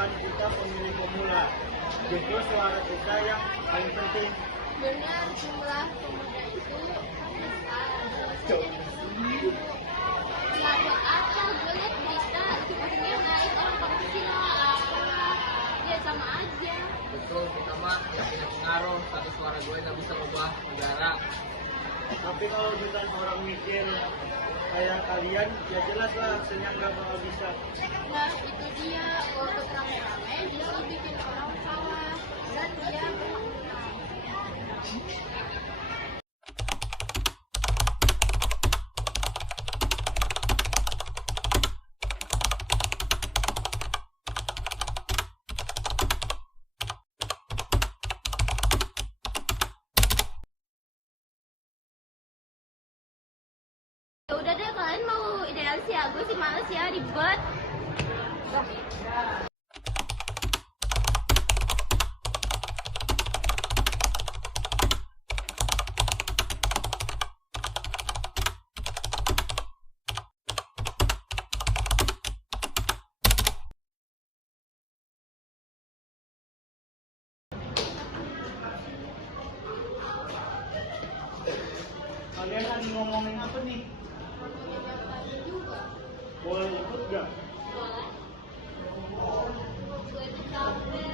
kan kita pemilih pemula. Justru suara kita yang paling penting. Benar, jumlah pemuda itu bisa jadi nggak buat apa. Gue liat berita itu pastinya naik orang korupsi ya sama aja. Betul, kita mah yang punya pengaruh. Satu suara gue nggak bisa ubah negara. Tapi kalau bukan orang mikir kayak kalian, ya jelas lah hasilnya nggak bakal bisa. Nah itu dia, golput rame-rame bisa bikin orang salah dan dia berhak menang. Ya udah deh, kalian mau idealis ya, gue sih males ya, ribet. Kalian lagi ngomongin apa nih? Boleh ikut gak? Gue itu capek,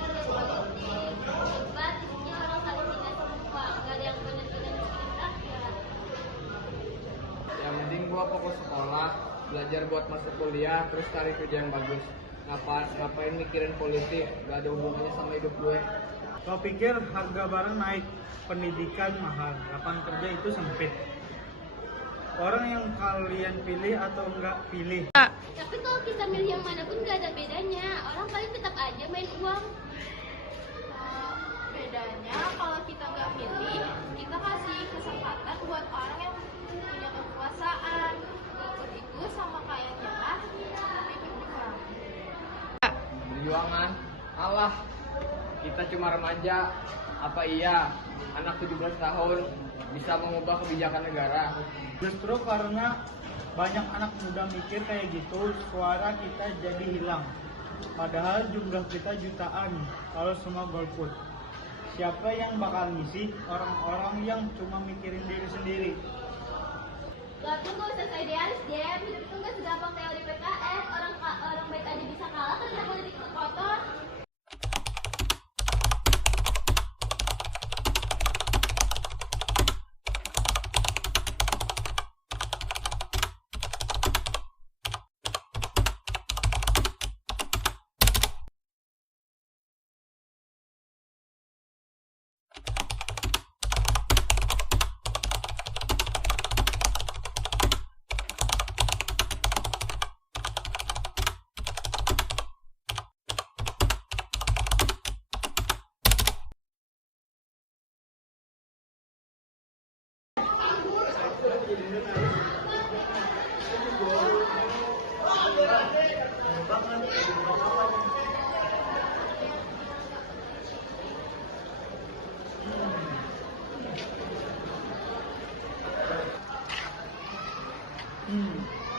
debat isinya orang saling tidak semua, gak ada yang benar-benar mikirin rakyat. Yang penting gue fokus sekolah, belajar buat masuk kuliah, terus cari kerja yang bagus. Ngapain mikirin politik, gak ada hubungannya sama hidup gue. Kau pikir harga barang naik, pendidikan mahal, lapangan kerja itu sempit. Orang yang kalian pilih atau enggak pilih? Tapi kalau kita milih yang mana pun gak ada bedanya, orang paling tetap aja main uang. Bedanya kalau kita nggak milih, kita kasih kesempatan buat orang yang punya kekuasaan. Golput itu sama kayak nyerah, tapi berjuang. Perjuangan, alah, kita cuma remaja. Apa iya anak 17 tahun bisa mengubah kebijakan negara? Justru karena banyak anak muda mikir kayak gitu, suara kita jadi hilang. Padahal jumlah kita jutaan kalau semua golput. Siapa yang bakal ngisi orang-orang yang cuma mikirin diri sendiri? Gak tuh gak usah idealis deh, hidup itu gak segampang teori PKS. Orang baik aja bisa kalah karena politik itu kotor.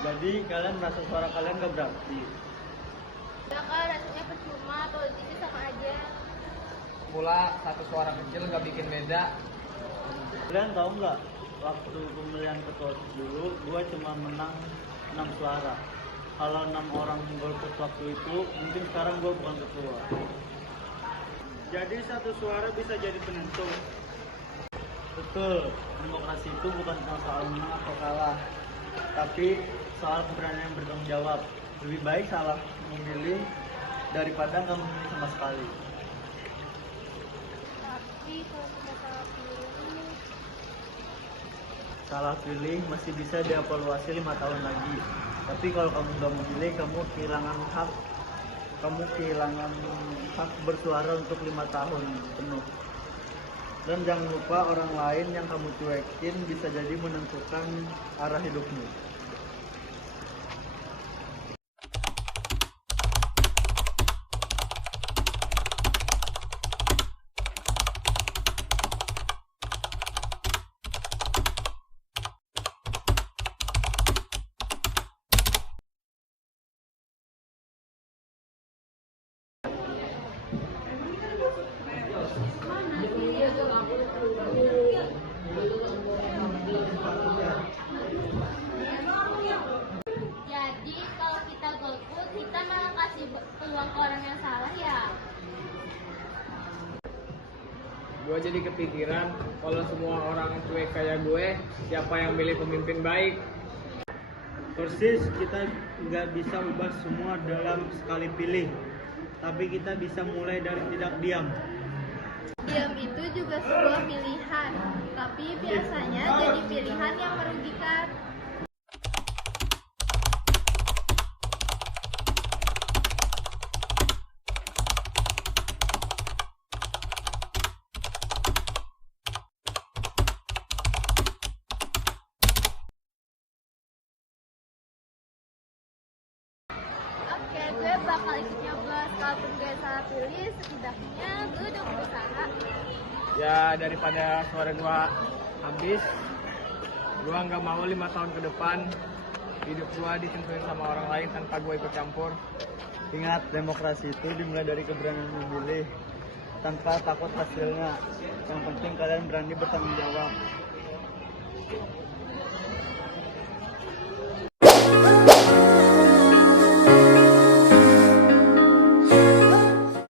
Jadi kalian merasa suara kalian gak berarti? Ya kan rasanya percuma, politiknya sama aja. Pula satu suara kecil gak bikin beda. Kalian tahu nggak? Waktu pemilihan ketua dulu, gua cuma menang 6 suara. Kalau 6 orang golput waktu itu, mungkin sekarang gua bukan ketua. Jadi satu suara bisa jadi penentu. Betul, demokrasi itu bukan cuma soal menang atau kalah, tapi soal keberanian bertanggung jawab. Lebih baik salah memilih daripada nggak memilih sama sekali. Tapi kalau kita Salah pilih masih bisa dievaluasi 5 tahun lagi. Tapi kalau kamu nggak memilih, kamu kehilangan hak bersuara untuk 5 tahun penuh. Dan jangan lupa orang lain yang kamu cuekin bisa jadi menentukan arah hidupmu. Gue jadi kepikiran, kalau semua orang cuek kayak gue, siapa yang milih pemimpin baik? Persis, kita nggak bisa ubah semua dalam sekali pilih, tapi kita bisa mulai dari tidak diam. Diam itu juga sebuah pilihan, tapi biasanya jadi pilihan yang merugikan. Oke, gue bakal ikut nyoblos. Kalaupun gue salah pilih, setidaknya gue udah berusaha. Ya daripada suara gue habis, gue nggak mau 5 tahun ke depan hidup gue ditentuin sama orang lain tanpa gue ikut campur. Ingat, demokrasi itu dimulai dari keberanian memilih tanpa takut hasilnya. Yang penting kalian berani bertanggung jawab.